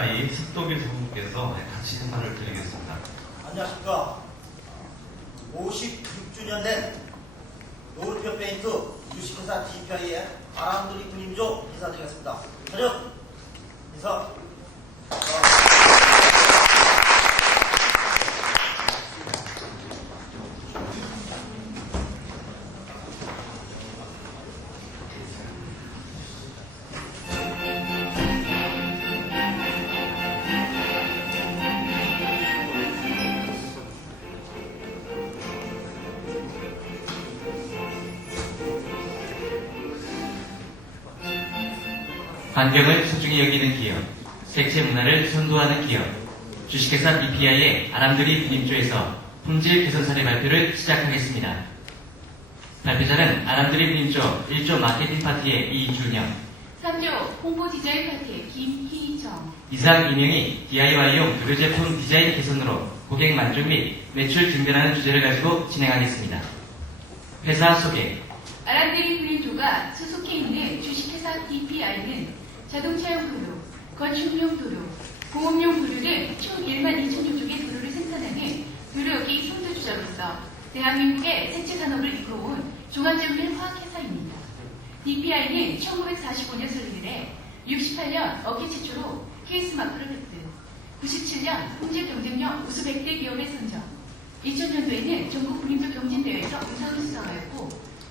DPI 습도길 성우께서 같이 인사를 드리겠습니다. 안녕하십니까. 56주년 된 노르표 페인트 주식회사 DPI의 바람들이 군임조 인사드리겠습니다. 차렷! 인사! 환경을 소중히 여기는 기업, 색채 문화를 선도하는 기업, 주식회사 DPI의 아람드리 분임조에서 품질 개선 사례 발표를 시작하겠습니다. 발표자는 아람드리 분임조 1조 마케팅 파티의 이준영, 3조 홍보 디자인 파티의 김희정, 이상 임명이 DIY용 의료 제품 디자인 개선으로 고객 만족 및 매출 증대라는 주제를 가지고 진행하겠습니다. 회사 소개. 아람드리 분임조가 소속해 있는 주식회사 DPI는 자동차용 도료, 건축용 도료, 공업용 도료 등 총 1만 2천여 종의 도료를 생산하는 도료업계 선두주자로서 대한민국의 색채 산업을 이끌어온 종합적인 화학회사입니다. DPI는 1945년 설립을 해 68년 업계 최초로 케이스 마크를 획득, 97년 품질 경쟁력 우수 100대 기업에 선정, 2000년도에는 전국 분임조 경진대회에서 우상을 수상하였고,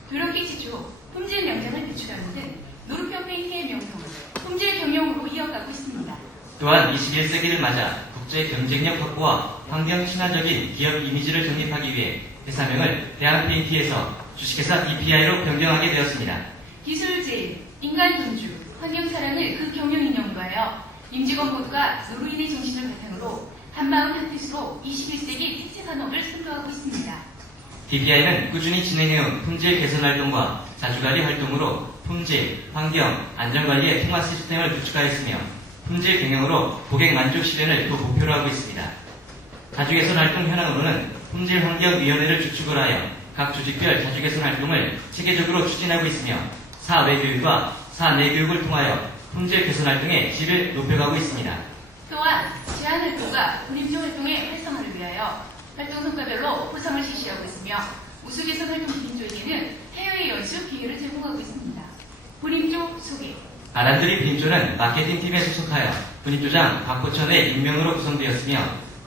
도료업계 최초 품질 명장을 배출하는 등 노르표 페인트의 명성을 품질 경영으로 이어가고 있습니다. 또한 21세기를 맞아 국제 경쟁력 확보와 환경 친화적인 기업 이미지를 정립하기 위해 회사명을 대한페인트에서 주식회사 DPI로 변경하게 되었습니다. 기술 제일, 인간 존주, 환경 사랑을 그 경영 이념과하여 임직원 모두가 노루인의 정신을 바탕으로 한마음 한뜻으로 21세기 택시 산업을 선도하고 있습니다. DPI는 꾸준히 진행해온 품질 개선 활동과 자주관리 활동으로 품질, 환경, 안전관리의 통합 시스템을 구축하였으며 품질 경영으로 고객 만족 실현을 또 목표로 하고 있습니다. 자주개선 활동 현황으로는 품질환경위원회를 주축으로 하여 각 조직별 자주개선 활동을 체계적으로 추진하고 있으며 사외 교육과 사내 교육을 통하여 품질 개선 활동의 질을 높여가고 있습니다. 또한 제한 활동과 분임조 활동의 활성화를 위하여 활동 성과별로 보상을 실시하고 있으며 우수 개선 활동 분임조에게는 해외 연수 기회를 제공하고 있습니다. 분임조 소개. 아람드리 분임조는 마케팅팀에 소속하여 분임조장 박호천의 임명으로 구성되었으며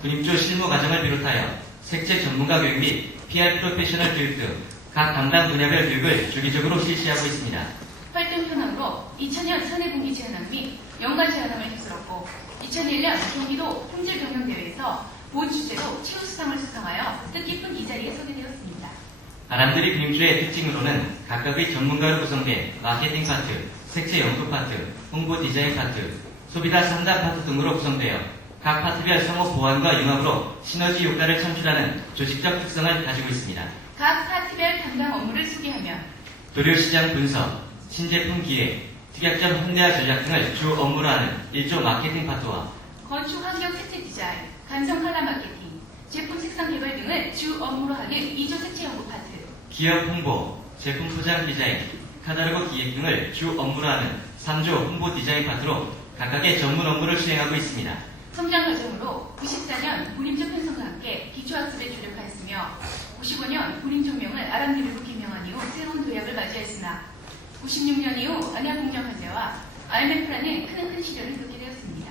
분임조 실무 과정을 비롯하여 색채 전문가 교육 및 PR 프로페셔널 교육 등 각 담당 분야별 교육을 주기적으로 실시하고 있습니다. 활동 현황으로 2000년 선해공기 제한항 및 연간 제한항을 휩쓸었고 2001년 경기도 품질경영대회에서 본 주제로 최우수상을 수상하여 뜻깊은 이 자리에 서게 되었습니다. 아람드리 분임조의 특징으로는 각각의 전문가로 구성된 마케팅 파트, 색채 연구 파트, 홍보 디자인 파트, 소비자 상담 파트 등으로 구성되어 각 파트별 상호 보완과 융합으로 시너지 효과를 창출하는 조직적 특성을 가지고 있습니다. 각 파트별 담당 업무를 소개하면 도료시장 분석, 신제품 기획, 특약점 현대화 전략 등을 주 업무로 하는 1조 마케팅 파트와 건축 환경 색채 디자인, 감성 컬러 마케팅, 제품 색상 개발 등을 주 업무로 하는 2조 색채 연구 파트, 기업 홍보, 제품 포장 디자인, 카탈로그 기획 등을 주 업무로 하는 3조 홍보 디자인 파트로 각각의 전문 업무를 수행하고 있습니다. 성장 과정으로 94년 분임조 편성과 함께 기초학습에 주력하였으며 95년 분임조명을 아람드리로 개명한 이후 새로운 도약을 맞이했으나 96년 이후 안양공정 화재와 IMF라는 크나큰 시련을 겪게 되었습니다.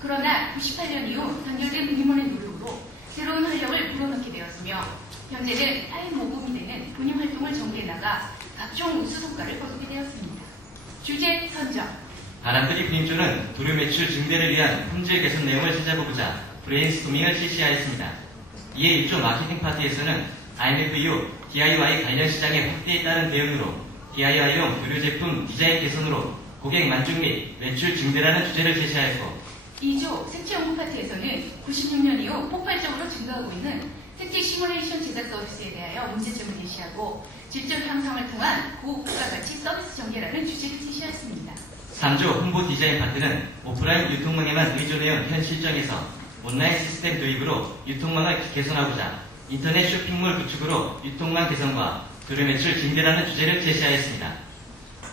그러나 98년 이후 단결된 분임원의 노력으로 새로운 활력을 불어넣게 되었으며 현재는 타임 모금이 되는 분임 활동을 전개해 나가 각종 우수 성과를 거두게 되었습니다. 주제 선정. 아람드리 분임조는 도료 매출 증대를 위한 품질 개선 내용을 찾아보고자 브레인스토밍을 실시하였습니다. 이에 1조 마케팅 파트에서는 IMF 이후 DIY 관련 시장의 확대에 따른 대응으로 DIY용 의료 제품 디자인 개선으로 고객 만족 및 매출 증대라는 주제를 제시하였고 2조 색채 연구 파트에서는 96년 이후 폭발적으로 증가하고 있는 색채 시뮬레이션 제작 서비스에 대하여 문제점을 제시하고 질적 향상을 통한 고효과 가치 서비스 전개라는 주제를 제시하였습니다. 3조 홍보 디자인 파트는 오프라인 유통망에만 의존해온 현 실정에서 온라인 시스템 도입으로 유통망을 개선하고자 인터넷 쇼핑몰 구축으로 유통망 개선과 도료 매출 증대라는 주제를 제시하였습니다.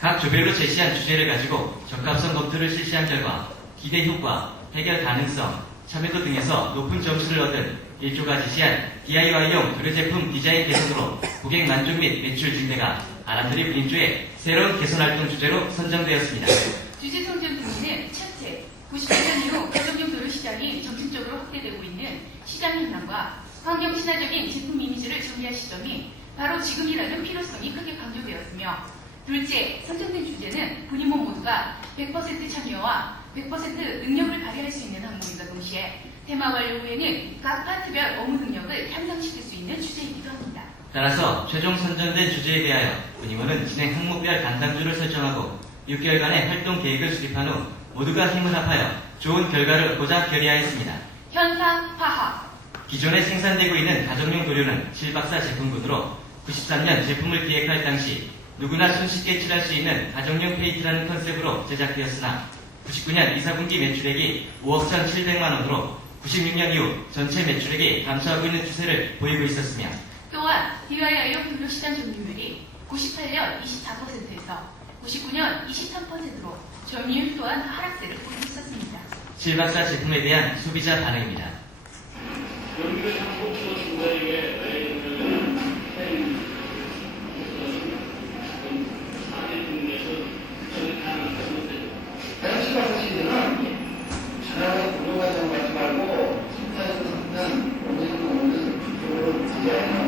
각 조별로 제시한 주제를 가지고 적합성 검토를 실시한 결과 기대 효과, 해결 가능성, 참여도 등에서 높은 점수를 얻은 1조가 지시한 DIY용 의료 제품 디자인 개선으로 고객 만족 및 매출 증대가 아람드리 분인조의 새로운 개선 활동 주제로 선정되었습니다. 주제 선정 등은 첫째, 90년 이후 가정용 도료 시장이 점진적으로 확대되고 있는 시장 현황과 환경 친화적인 제품 이미지를 정리할 시점이 바로 지금이라는 필요성이 크게 강조되었으며, 둘째, 선정된 주제는 분임원 모두가 100% 참여와 100% 능력을 발휘할 수 있는 항목인과 동시에 테마 완료 후에는 각 파트별 업무 능력을 향상시킬 수 있는 주제이기도 합니다. 따라서 최종 선정된 주제에 대하여 분임원은 진행 항목별 담당주를 설정하고 6개월간의 활동 계획을 수립한 후 모두가 힘을 합하여 좋은 결과를 얻고자 결의하였습니다. 현상 파악. 기존에 생산되고 있는 가정용 도료는 실박사 제품군으로 93년 제품을 기획할 당시 누구나 손쉽게 칠할 수 있는 가정용 페인트라는 컨셉으로 제작되었으나 99년 2사분기 매출액이 5억 1,700만 원으로 96년 이후 전체 매출액이 감소하고 있는 추세를 보이고 있었으며, 또한 DIY용 도료 시장 점유율이 98년 24%에서 99년 23%로 점유율 또한 하락세를 보이고 있었습니다. 실박사 제품에 대한 소비자 반응입니다. 연구의 한국도 중자에게 다른 사실은 전화가 공유하자고 하지 말고 심사에서 상당 언제든 오는 쪽으로 디자인하고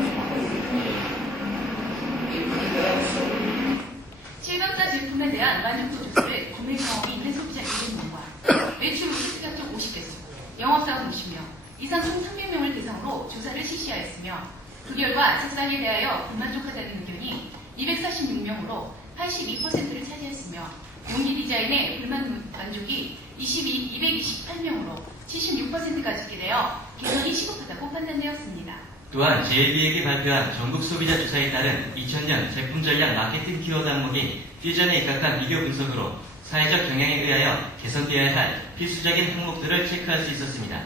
실박사 제품에 대한 만족도 조사를 구매 경험이 있는 소비자 200명과 매출 54점 50개수, 영업사원 50명, 이상 총 300명을 대상으로 조사를 실시하였으며, 그 결과 색상에 대하여 불만족하다는 의견이 246명으로 82%를 차지했으며, 용기 디자인의 불만족이 228명으로 76%가 집계되어 개선이 시급하다고 판단되었습니다. 또한 JB액이 발표한 전국 소비자 조사에 따른 2000년 제품 전략 마케팅 키워드 항목이 퓨전에 입각한 비교 분석으로 사회적 경향에 의하여 개선되어야 할 필수적인 항목들을 체크할 수 있었습니다.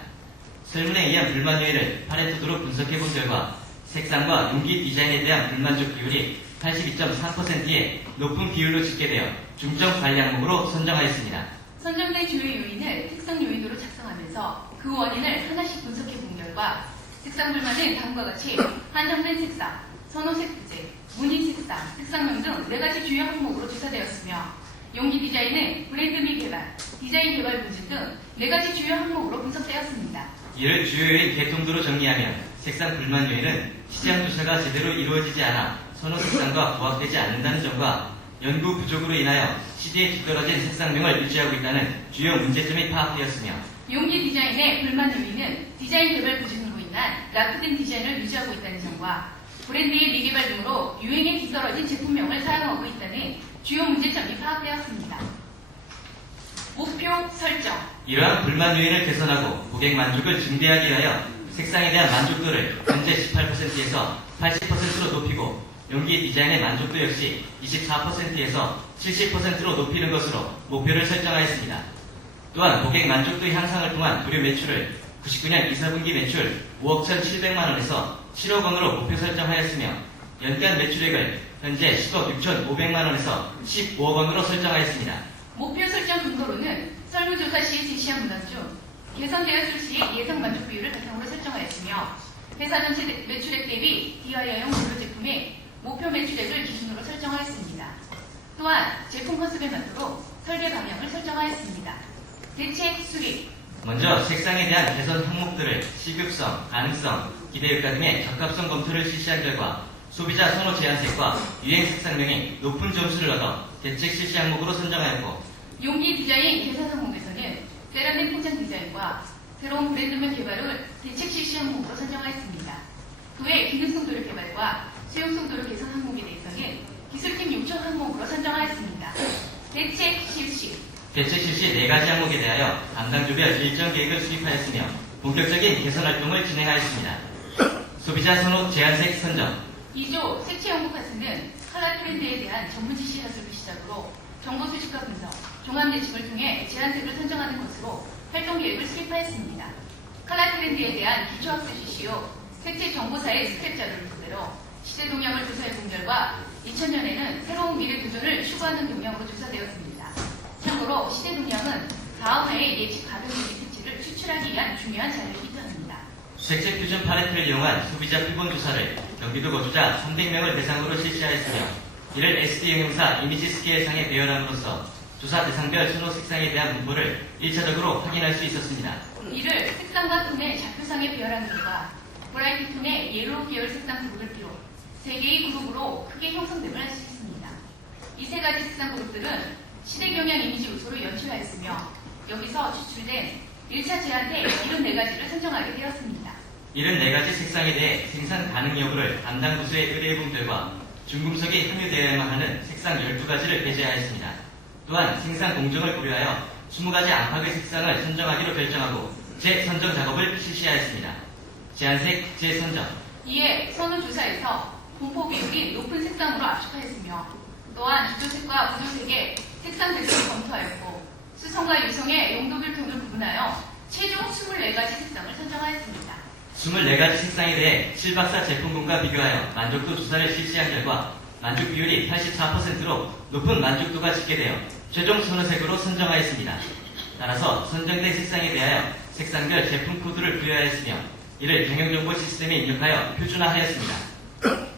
설문에 의한 불만 요인을 파레토도로 분석해본 결과 색상과 용기 디자인에 대한 불만족 비율이 82.3%의 높은 비율로 집계되어 중점 관리 항목으로 선정하였습니다. 선정된 주요 요인을 특성 요인으로 작성하면서 그 원인을 하나씩 분석해본 결과 색상 불만은 다음과 같이 한정된 색상, 선호색 부재, 문인 색상, 색상명 등 4가지 주요 항목으로 조사되었으며, 용기 디자인은 브랜드 및 개발, 디자인 개발 부진 등 4가지 주요 항목으로 분석되었습니다. 이를 주요 요인 개통도로 정리하면 색상 불만 요인은 시장 조사가 제대로 이루어지지 않아 선호 색상과 부합되지 않는다는 점과 연구 부족으로 인하여 시대에 뒤떨어진 색상명을 유지하고 있다는 주요 문제점이 파악되었으며, 용기 디자인의 불만 요인은 디자인 개발 부진으로 인한 락된 디자인을 유지하고 있다는 점과 브랜드의 미개발 등으로 유행에 뒤떨어진 제품명을 사용하고 있다는 주요 문제점이 파악되었습니다. 목표 설정. 이러한 불만 요인을 개선하고 고객 만족을 증대하기 위하여 색상에 대한 만족도를 현재 18%에서 80%로 높이고 용기 디자인의 만족도 역시 24%에서 70%로 높이는 것으로 목표를 설정하였습니다. 또한 고객 만족도 향상을 통한 도료 매출을 99년 2사분기 매출 5억 1,700만 원에서 7억 원으로 목표 설정하였으며, 연간 매출액을 현재 10억 6,500만 원에서 15억 원으로 설정하였습니다. 목표 설정 근거로는 설문조사 시에 제시한 문항 중 개선되었을 시의 예상 만족 비율을 바탕으로 설정하였으며, 회사 전체 매출액 대비 DIY용 도료 제품의 목표 매출액을 기준으로 설정하였습니다. 또한 제품 컨셉에 맞도록 설계 방향을 설정하였습니다. 대책 수립. 먼저 색상에 대한 개선 항목들을 시급성, 가능성, 기대효과 등의 적합성 검토를 실시한 결과 소비자 선호 제한색과 유행 색상명이 높은 점수를 얻어 대책 실시 항목으로 선정하였고, 용기 디자인 개선 항목에서는 세련된 포장 디자인과 새로운 브랜드명 개발을 대책 실시 항목으로 선정하였습니다. 그 외 기능성 도료 개발과 수용성 도료 개선 항목에 대해서는 기술팀 요청 항목으로 선정하였습니다. 대책 실시. 대책 실시 4가지 항목에 대하여 담당조별 일정 계획을 수립하였으며 본격적인 개선 활동을 진행하였습니다. 소비자 선호 제한색 선정. 2조 색채 연구 파트는 컬러 트렌드에 대한 전문 지시 하수를 시작으로 정보 수집과 분석, 종합 예측을 통해 제한색을 선정하는 것으로 활동 계획을 수립하였습니다. 컬러 트렌드에 대한 기초학습 실시 후 색채 정보사의 스텝 자료를 토대로 시대 동향을 조사해본 결과 2000년에는 새로운 미래 도전을 추구하는 동향으로 조사되었습니다. 참고로 시대 동향은 다음 해의 예측 가능성이 특징 중요한 자료이기 때문입니다. 색채 퓨전 팔레트를 이용한 소비자 표본 조사를 경기도 거주자 300명을 대상으로 실시하였으며 이를 SD 형용사 이미지 스케일상에 배열함으로써 조사 대상별 선호 색상에 대한 분포를 1차적으로 확인할 수 있었습니다. 이를 색상과 톤의 좌표상에 배열한 결과 브라이트 톤의 옐로우 계열 색상 그룹을 비롯 3개의 그룹으로 크게 형성됨을 알 수 있습니다. 이 3가지 색상 그룹들은 시대 경향 이미지 요소를 연출하였으며 여기서 추출된 1차 제한테 74가지를 선정하게 되었습니다. 74가지 색상에 대해 생산 가능 여부를 담당 부서에 의뢰해본 결과 중금속이 함유되어야만 하는 색상 12가지를 배제하였습니다. 또한 생산 공정을 고려하여 20가지 안팎의 색상을 선정하기로 결정하고 재선정 작업을 실시하였습니다. 제한색 재선정. 이에 선호조사에서 분포 비율이 높은 색상으로 압축하였으며 또한 주조색과 무조색의 색상 배분을 검토하였고 수성과 유성의 용도별 톤을 구분하여 최종 24가지 색상을 선정하였습니다. 24가지 색상에 대해 실박사 제품군과 비교하여 만족도 조사를 실시한 결과 만족 비율이 84%로 높은 만족도가 집계되어 최종 선호색으로 선정하였습니다. 따라서 선정된 색상에 대하여 색상별 제품 코드를 부여하였으며 이를 경영정보 시스템에 입력하여 표준화하였습니다.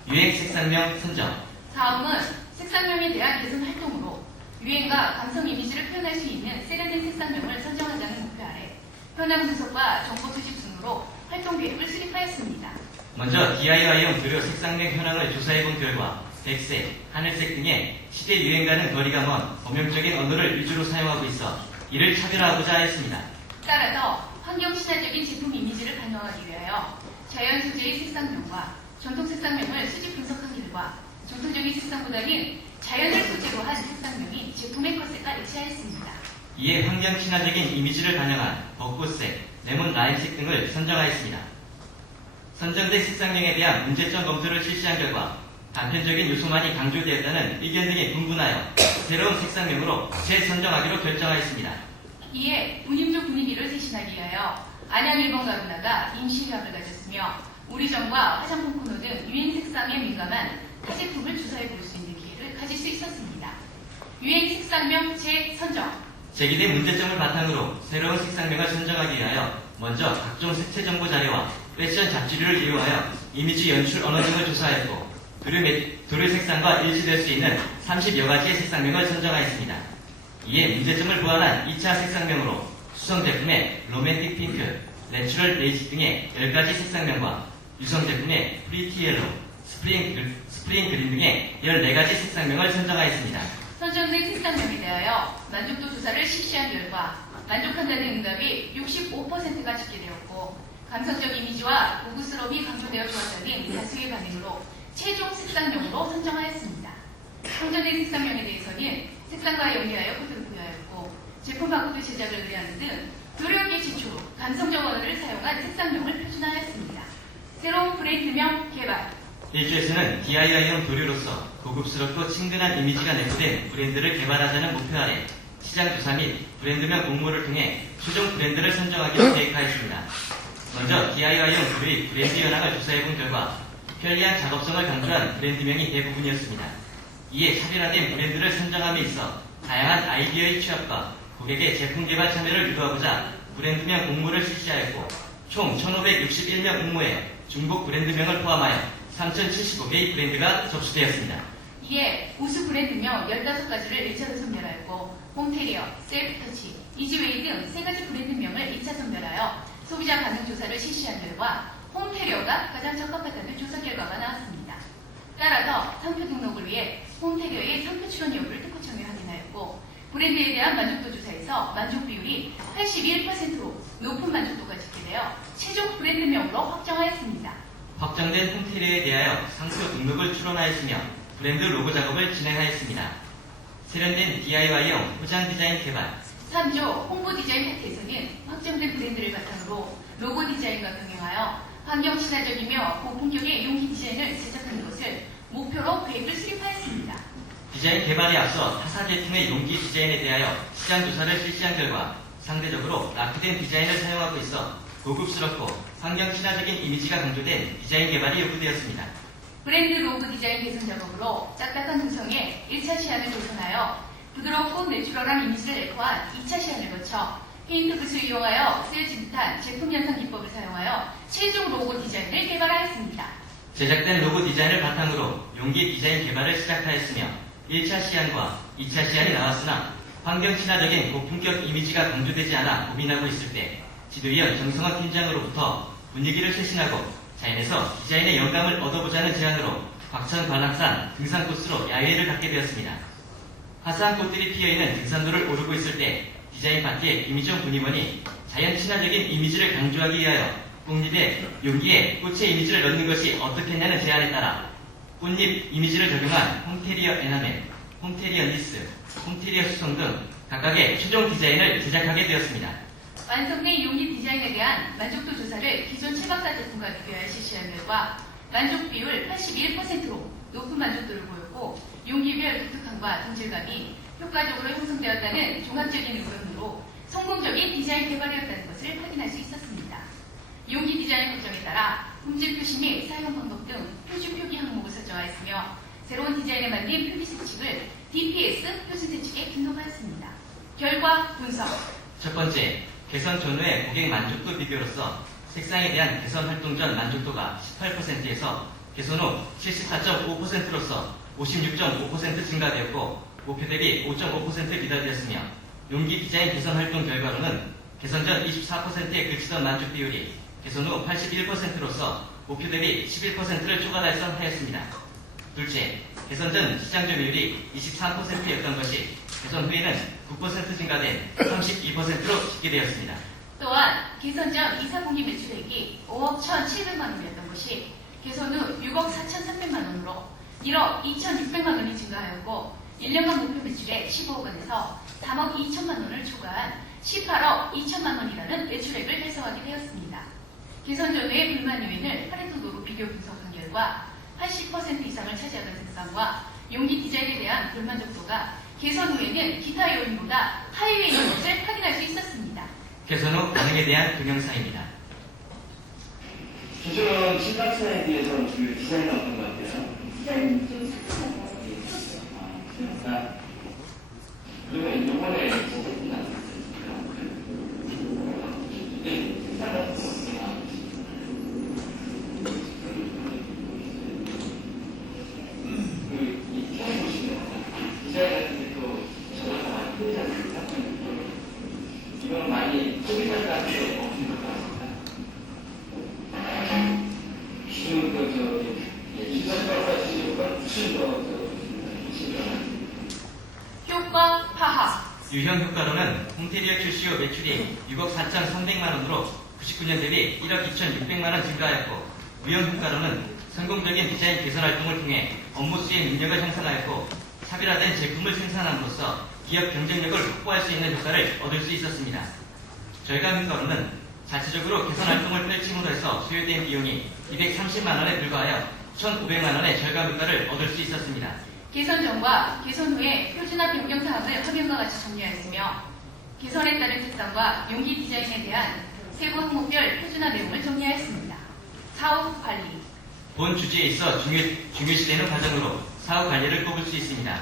유행 색상명 선정. 다음은 색상명에 대한 개선 활동으로 유행과 감성 이미지를 표현할 수 있는 세련된 색상명을 선정하자는 목표 아래 현황 분석과 정보 수집 순으로 활동 계획을 수립하였습니다. 먼저 DIY용 도료 색상명 현황을 조사해본 결과 백색, 하늘색 등의 시대 유행과는 거리가 먼 범용적인 언어를 위주로 사용하고 있어 이를 차별화하고자 했습니다. 따라서 환경 친화적인 제품 이미지를 반영하기 위하여 자연 소재의 색상명과 전통 색상명을 수집 분석한 결과 전통적인 색상보다는 자연을 소재로 한 색상명이 제품의 컨셉과 일치하였습니다. 이에 환경 친화적인 이미지를 반영한 벚꽃색, 레몬 라임색 등을 선정하였습니다. 선정된 색상명에 대한 문제점 검토를 실시한 결과 단편적인 요소만이 강조되었다는 의견 등이 분분하여 새로운 색상명으로 재선정하기로 결정하였습니다. 이에 운임조 분위기를 대신하기 위하여 안양 1번 가루나가 임시회합을 가졌으며 우리정과 화장품 코너 등 유행 색상에 민감한 타 제품을 조사해 볼 수 있는 기회를 가질 수 있었습니다. 유행 색상명 재선정. 제기된 문제점을 바탕으로 새로운 색상명을 선정하기 위하여 먼저 각종 색채 정보 자료와 패션 잡지류를 이용하여 이미지 연출 언어 등을 조사하였고 도료 색상과 일치될 수 있는 30여 가지의 색상명을 선정하였습니다. 이에 문제점을 보완한 2차 색상명으로 수성 제품의 로맨틱 핑크, 내추럴 베이지 등의 10가지 색상명과 유성 제품의 프리티 옐로우, 스프링 그린 등의 14가지 색상명을 선정하였습니다. 선정된 색상명에 대하여 만족도 조사를 실시한 결과 만족한다는 응답이 65%가 집계되었고 감성적 이미지와 고급스러움이 강조되어 좋았다는 다수의 반응으로 최종 색상명으로 선정하였습니다. 선정된 색상명에 대해서는 색상과 연계하여 코드를 부여하였고 제품 바코드 제작을 의뢰하는 등 도료업계 최초로 감성적 언어를 사용한 색상명을 표준화하였습니다. 새로운 브랜드명 개발. 일주에서는 DIY용 도료로서 고급스럽고 친근한 이미지가 내포된 브랜드를 개발하자는 목표 아래 시장 조사 및 브랜드명 공모를 통해 최종 브랜드를 선정하기로 계획하였습니다. 먼저 DIY용 도료의 브랜드 현황을 조사해본 결과 편리한 작업성을 강조한 브랜드명이 대부분이었습니다. 이에 차별화된 브랜드를 선정함에 있어 다양한 아이디어의 취합과 고객의 제품 개발 참여를 유도하고자 브랜드명 공모를 실시하였고 총 1,561명 공모에 중복 브랜드명을 포함하여 3,075개의 브랜드가 접수되었습니다. 이에 우수 브랜드명 15가지를 1차로 선별하였고 홈테리어, 셀프터치, 이지웨이 등 3가지 브랜드명을 2차 선별하여 소비자 반응 조사를 실시한 결과 홈테리어가 가장 적합하다는 조사 결과가 나왔습니다. 따라서 상표 등록을 위해 홈테리어의 상표 출원 여부를 특허청에 확인하였고 브랜드에 대한 만족도 조사에서 만족 비율이 81%로 높은 만족도가 집계되어 최종 브랜드명으로 확정하였습니다. 확정된 홈테리어에 대하여 상표 등록을 출원하였으며 브랜드 로고 작업을 진행하였습니다. 세련된 DIY용 포장 디자인 개발. 3조 홍보 디자인 파트에서는 확정된 브랜드를 바탕으로 로고 디자인과 병행하여 환경 친화적이며 고품격의 용기 디자인을 제작하는 것을 목표로 계획을 수립하였습니다. 디자인 개발에 앞서 타사 제품의 용기 디자인에 대하여 시장 조사를 실시한 결과 상대적으로 락된 디자인을 사용하고 있어 고급스럽고 환경 친화적인 이미지가 강조된 디자인 개발이 요구되었습니다. 브랜드 로고 디자인 개선 작업으로 딱딱한 구성에 1차 시안을 조성하여 부드럽고 내추럴한 이미지를 내포한 2차 시안을 거쳐 페인트 붓을 이용하여 쓰여지 못한 제품 연상 기법을 사용하여 최종 로고 디자인을 개발하였습니다. 제작된 로고 디자인을 바탕으로 용기 디자인 개발을 시작하였으며 1차 시안과 2차 시안이 나왔으나 환경 친화적인 고품격 이미지가 강조되지 않아 고민하고 있을 때 지도위원 정성원 팀장으로부터 분위기를 쇄신하고 자연에서 디자인의 영감을 얻어보자는 제안으로 곽천 관악산 등산 코스로 야외를 갖게 되었습니다. 화사한 꽃들이 피어있는 등산로를 오르고 있을 때 디자인 파트의 이미정 분임원이 자연 친화적인 이미지를 강조하기 위하여 꽃잎에 용기에 꽃의 이미지를 넣는 것이 어떻겠냐는 제안에 따라 꽃잎 이미지를 적용한 홈테리어 에나멜, 홈테리어 니스, 홈테리어 수성 등 각각의 최종 디자인을 제작하게 되었습니다. 완성된 용기 디자인에 대한 만족도 조사를 기존 체박사 제품과 비교하여 실시한 결과 만족 비율 81%로 높은 만족도를 보였고 용기별 독특함과 동질감이 효과적으로 형성되었다는 종합적인 의견으로 성공적인 디자인 개발이었다는 것을 확인할 수 있었습니다. 용기 디자인 과정에 따라 품질 표시 및 사용 방법 등 표시 표기 항목을 설정하였으며 새로운 디자인에 맞는 표기 세칙을 DPS 표시 세칙에 등록하였습니다. 결과 분석. 첫 번째, 개선 전후의 고객 만족도 비교로서 색상에 대한 개선 활동 전 만족도가 18%에서 개선 후 74.5%로서 56.5% 증가되었고 목표 대비 5.5% 미달되었으며 용기 디자인 개선 활동 결과로는 개선 전 24%에 그치던 만족 비율이 개선 후 81%로서 목표 대비 11%를 추가 달성하였습니다. 둘째, 개선 전 시장 점유율이 23%였던 것이 개선 후에는 9% 증가된 32%로 집계되었습니다. 또한 개선 전 2사분기 매출액이 5억 1,700만 원이었던 것이 개선 후 6억 4,300만 원으로 1억 2,600만 원이 증가하였고 1년간 목표 매출액 15억 원에서 3억 2천만 원을 초과한 18억 2천만 원이라는 매출액을 달성하게 되었습니다. 개선 전후의 불만 요인을 파레토도로 비교 분석한 결과 80% 이상을 차지하던 색상과 용기 디자인에 대한 불만족도가 개선 후에는 기타 요인보다 하위에 있는 것을 확인할 수 있었습니다. 개선 후 반응에 대한 동영상입니다. 기존 신박사에 비해서 그 디자인은 어떤 것 같아요? 디자인 좀 상큼한 것 같아요. 그러니까 그러면 이번에 제작이 나왔어요. 이 편을 보시면 디자인 같은 게 또 저희가 많이 틀리지 않습니까? 이거는 많이 소비자들한테 없는 것 같습니다. 기존 신박사 지역과 붙인 효과 파악. 유형 효과로는 홈테리어 출시 후 매출이 6억 4,300만 원으로 99년 대비 1억 2,600만 원 증가하였고 무형 효과로는 성공적인 디자인 개선 활동을 통해 업무 수행 능력을 향상하였고 차별화된 제품을 생산함으로써 기업 경쟁력을 확보할 수 있는 효과를 얻을 수 있었습니다. 절감 효과로는 자체적으로 개선 활동을 펼침으로 해서 소요된 비용이 230만 원에 불과하여 1,500만 원의 절감 효과를 얻을 수 있었습니다. 개선 전과 개선 후에 표준화 변경 사항을 화면과 같이 정리하였으며 개선에 따른 색상과 용기 디자인에 대한 세부 항목별 표준화 내용을 정리하였습니다. 사후 관리. 본 주제에 있어 중요시되는 과정으로 사후 관리를 꼽을 수 있습니다.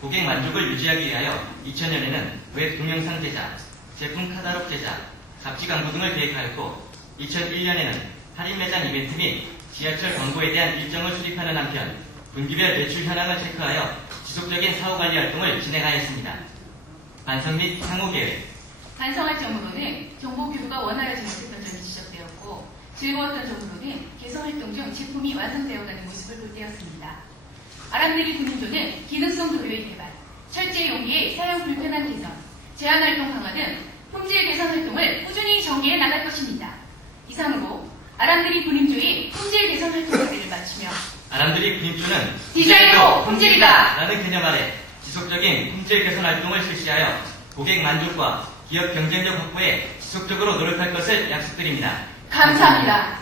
고객 만족을 유지하기 위하여 2000년에는 웹 동영상 제작, 제품 카탈로그 제작, 잡지 광고 등을 계획하였고 2001년에는 할인 매장 이벤트 및 지하철 광고에 대한 일정을 수립하는 한편 분기별 매출 현황을 체크하여 지속적인 사후 관리 활동을 진행하였습니다. 반성 및 향후 계획. 반성할 점으로는 정보 교류가 원활하지 못했던 점이 지적되었고 즐거웠던 점으로는 개선 활동 중 제품이 완성되어가는 모습을 볼 때였습니다. 아람들이 군인조는 기능성 도료의 개발, 철제 용기의 사용 불편한 개선, 제한 활동 강화 등 품질 개선 활동을 꾸준히 전개해 나갈 것입니다. 이상으로 아람들이 군인조의 품질 개선 활동 과제를 마치며 아람들이 군입조는 디자인도 품질이다! 라는 개념 아래 지속적인 품질 개선 활동을 실시하여 고객 만족과 기업 경쟁력 확보에 지속적으로 노력할 것을 약속드립니다. 감사합니다.